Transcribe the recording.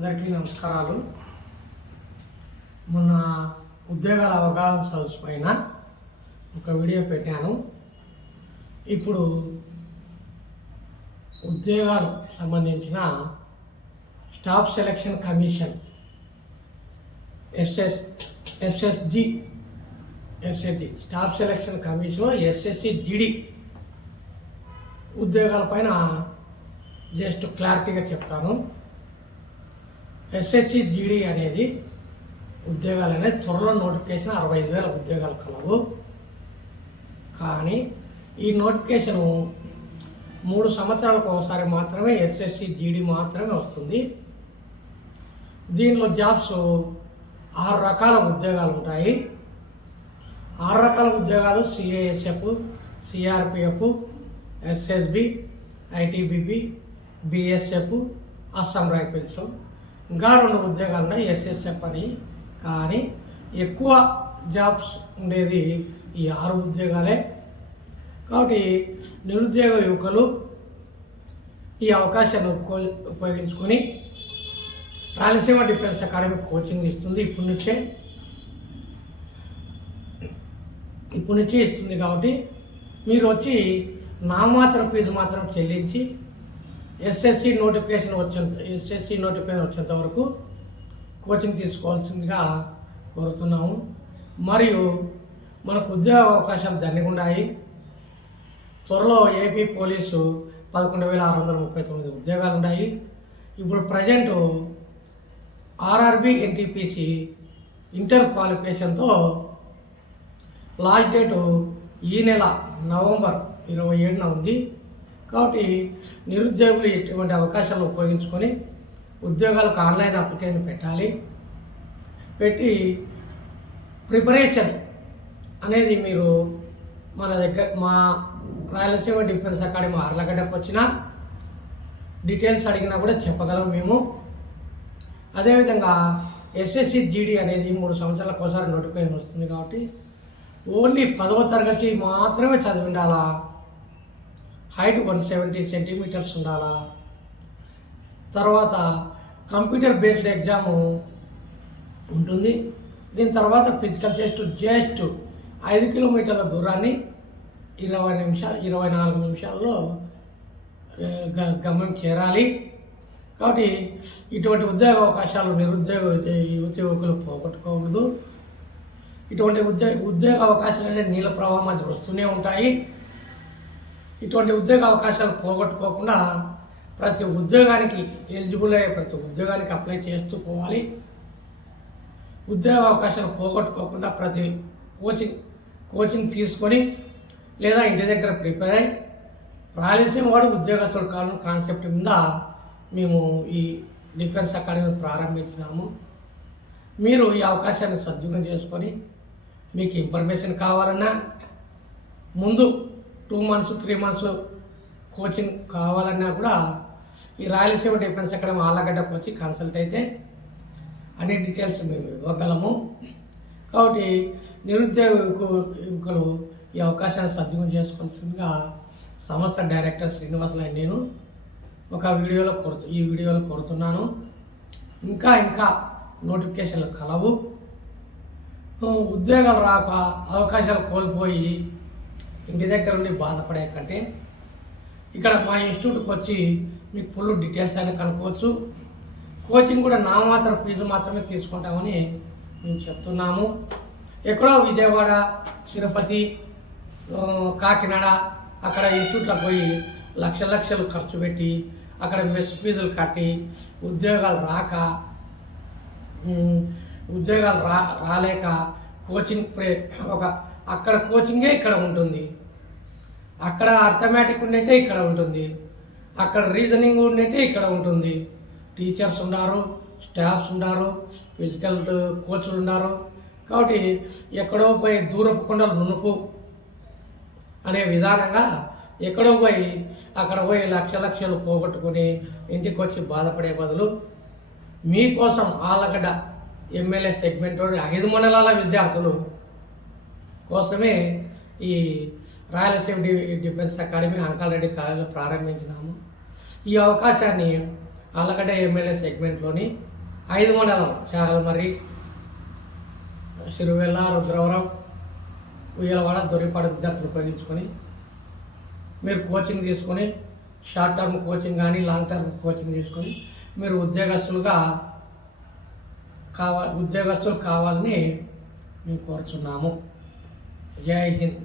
అందరికీ నమస్కారాలు. మొన్న ఉద్యోగాల అవగాహన సదస్సు పైన ఒక వీడియో పెట్టాను. ఇప్పుడు ఉద్యోగాలు సంబంధించిన staff selection commission SSC staff selection commission SSC GD ఉద్యోగాలపైన జస్ట్ క్లారిటీగా చెప్తాను. ఎస్ఎస్సిజిడి అనేది ఉద్యోగాలు అనేది త్వరలో నోటిఫికేషన్ 65,000 ఉద్యోగాలు కలవు. కానీ ఈ నోటిఫికేషను 3 సంవత్సరాలకు ఒకసారి మాత్రమే ఎస్ఎస్సిజిడి మాత్రమే వస్తుంది. దీనిలో జాబ్స్ 6 రకాల ఉద్యోగాలు ఉంటాయి. 6 రకాల ఉద్యోగాలు CASF, CRPF, SSB, ITBP, BSF, Assam rifles. ఇంకా 2 ఉద్యోగాలు ఉన్నాయి ఎస్ఎస్ఎఫ్ అని. కానీ ఎక్కువ జాబ్స్ ఉండేది ఈ 6 ఉద్యోగాలే. కాబట్టి నిరుద్యోగ యువకులు ఈ అవకాశాన్ని ఉపయోగించుకొని రాయలసీమ డిఫెన్స్ అకాడమీ కోచింగ్ ఇస్తుంది. ఇప్పటి నుంచే ఇస్తుంది. కాబట్టి మీరు వచ్చి నామాత్రం ఫీజు మాత్రం చెల్లించి ఎస్ఎస్సి నోటిఫికేషన్ వచ్చేంత వరకు కోచింగ్ తీసుకోవాల్సిందిగా కోరుతున్నాము. మరియు మనకు ఉద్యోగ అవకాశాలు దండిగా ఉన్నాయి. త్వరలో ఏపీ పోలీసు 11,639 ఉద్యోగాలు ఉన్నాయి. ఇప్పుడు ప్రజెంటు ఆర్ఆర్బి ఎన్టీపీసీ ఇంటర్ క్వాలిఫికేషన్తో లాస్ట్ డేటు ఈ నెల నవంబర్ 27న ఉంది. కాబట్టి నిరుద్యోగులు ఎటువంటి అవకాశాలు ఉపయోగించుకొని ఉద్యోగాలకు ఆన్లైన్ అప్లికేషన్ పెట్టి ప్రిపరేషన్ అనేది మీరు మా రాయలసీమ డిఫెన్స్ అకాడమీ ఆర్లగడ్డకు వచ్చినా డీటెయిల్స్ అడిగినా కూడా చెప్పగలం మేము. అదేవిధంగా ఎస్ఎస్సిజిడి అనేది 3 సంవత్సరాలకు ఒకసారి నోటిఫికేషన్ వస్తుంది. కాబట్టి ఓన్లీ 10వ తరగతి మాత్రమే చదివి ఉండాలా. హైట్ 170 సెంటీమీటర్స్ ఉండాలా. తర్వాత కంప్యూటర్ బేస్డ్ ఎగ్జాము ఉంటుంది. దీని తర్వాత ఫిజికల్ టెస్ట్ జస్ట్ 5 కిలోమీటర్ల దూరాన్ని 24 నిమిషాల్లో గమ్యం చేరాలి. కాబట్టి ఇటువంటి ఉద్యోగ అవకాశాలు నిరుద్యోగ యువకులు పోగొట్టుకోకూడదు. ఇటువంటి ఉద్యోగ అవకాశాలు అనేది నీళ్ళ ప్రవాహం మధ్య వస్తూనే ఉంటాయి. ఇటువంటి ఉద్యోగ అవకాశాలు పోగొట్టుకోకుండా ప్రతి ఉద్యోగానికి ఎలిజిబుల్ అయ్యే ప్రతి ఉద్యోగానికి అప్లై చేస్తూ పోవాలి. ఉద్యోగ అవకాశాలు పోగొట్టుకోకుండా ప్రతి కోచింగ్ తీసుకొని లేదా ఇంటి దగ్గర ప్రిపేర్ అయ్యి రాయలసీమ వాడు ఉద్యోగస్తుడు కాన్సెప్ట్ మీద మేము ఈ డిఫెన్స్ అకాడమీ ప్రారంభించినాము. మీరు ఈ అవకాశాన్ని సద్వినియోగం చేసుకొని మీకు ఇన్ఫర్మేషన్ కావాలన్నా ముందు 2 months 3 months కోచింగ్ కావాలన్నా కూడా ఈ రాయలసీమ డిఫెన్స్ అకాడమీ ఆళ్ళగడ్డకు వచ్చి కన్సల్ట్ అయితే అన్ని డీటెయిల్స్ మేము ఇవ్వగలము. కాబట్టి నిరుద్యోగ యువకులు ఈ అవకాశాన్ని సద్వినియోగం చేసుకోవాల్సిందిగా సంస్థ డైరెక్టర్ శ్రీనివాసులు నేను ఈ వీడియోలో కోరుతున్నాను. ఇంకా నోటిఫికేషన్లు కలవు. ఉద్యోగాలు రాక అవకాశాలు కోల్పోయి ఇంటి దగ్గర ఉండి బాధపడే కంటే ఇక్కడ మా ఇన్స్టిట్యూట్కి వచ్చి మీకు ఫుల్ డీటెయిల్స్ అయినా కనుక్కోవచ్చు. కోచింగ్ కూడా నామాత్రం ఫీజు మాత్రమే తీసుకుంటామని మేము చెప్తున్నాము. ఎక్కడో విజయవాడ, తిరుపతి, కాకినాడ అక్కడ ఇన్స్టిట్యూట్లకు పోయి లక్షలు ఖర్చు పెట్టి అక్కడ మెస్ ఫీజులు కట్టి ఉద్యోగాలు రాలేక కోచింగ్ అక్కడ కోచింగే ఇక్కడ ఉంటుంది. అక్కడ అర్థమెటిక్ ఉన్నట్టే ఇక్కడ ఉంటుంది. అక్కడ రీజనింగ్ ఉన్నట్టే ఇక్కడ ఉంటుంది. టీచర్స్ ఉన్నారు, స్టాఫ్స్ ఉన్నారు, ఫిజికల్ కోచ్లు ఉన్నారు. కాబట్టి ఎక్కడో పోయి దూరపు కొండలు నునుపు అనే విధానంగా ఎక్కడో పోయి అక్కడ పోయి లక్షలు పోగొట్టుకుని ఇంటికి వచ్చి బాధపడే బదులు మీకోసం ఆళ్ళగడ్డ ఎమ్మెల్యే సెగ్మెంట్ 5 మండలాల విద్యార్థులు కోసమే ఈ రాయలసీమ డిఫెన్స్ అకాడమీ అంకాలరెడ్డి కాలేజీలో ప్రారంభించినాము. ఈ అవకాశాన్ని ఆళ్ళగడ్డ ఎమ్మెల్యే సెగ్మెంట్లోని 5 మండలం చాగలమర్రి, సిరువెల్ల, రుద్రవరం, ఉయ్యలవాడ, దొరిపాడ విద్యార్థులు ఉపయోగించుకొని మీరు కోచింగ్ తీసుకొని షార్ట్ టర్మ్ కోచింగ్ కానీ లాంగ్ టర్మ్ కోచింగ్ తీసుకొని మీరు ఉద్యోగస్తులు కావాలని మేము కోరుచున్నాము. జై హింద్.